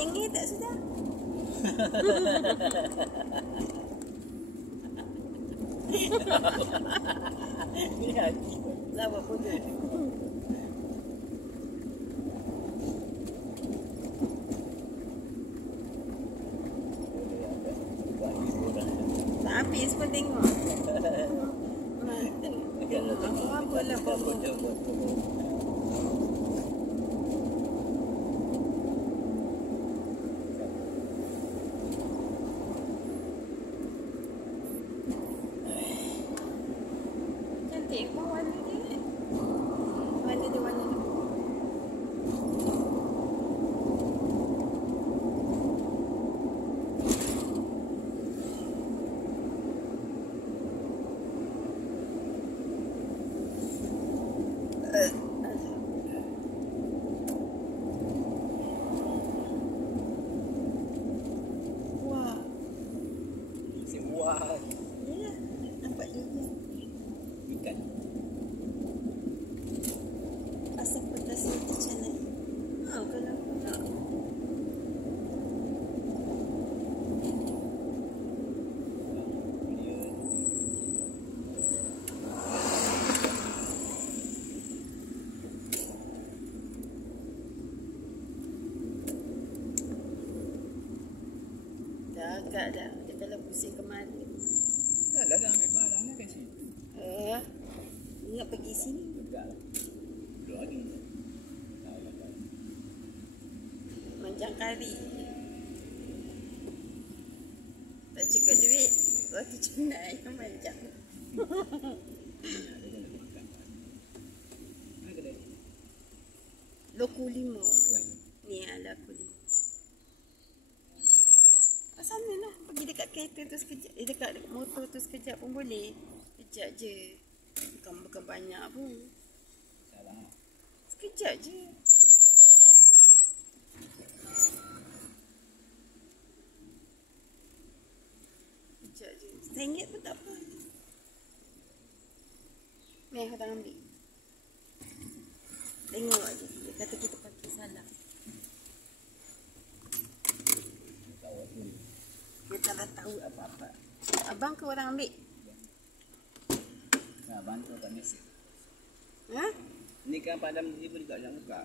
Nyengih tak sudah? Lihat. Lama pun dia. Tak habis pun tengok. Tengok apa lah kamu. Cantik pun warna dia. Warna dia warna dia. Wah. Wah. Ya, nampak juga. Ikan. Asap pedas itu macam mana? Kalau aku nak. Dah agak dah. Dia kalau pusing kemana. Dah ambil barang dah kat sini. Ingat pergi sini. Dekat lah. Dua hari. Manjang kari. Tak cukup duit. Waktu cenai yang manjang. Loku 5. Ni lah loku 5. Kat sana lah. Pergi dekat kereta tu sekejap. Dekat motor tu sekejap pun boleh. Sekejap je. Bukan banyak pun. Salah. Sekejap je. Sekejap je. RM1 pun tak apa. Meh, hutang ambil. Tengok je. Dia kata kita pakai salah. Dia tak tahu apa-apa. Abang ke orang ambil? Nah, bantu kat Mesir. Ha? Ni kan padam dia pun juga jangan buka.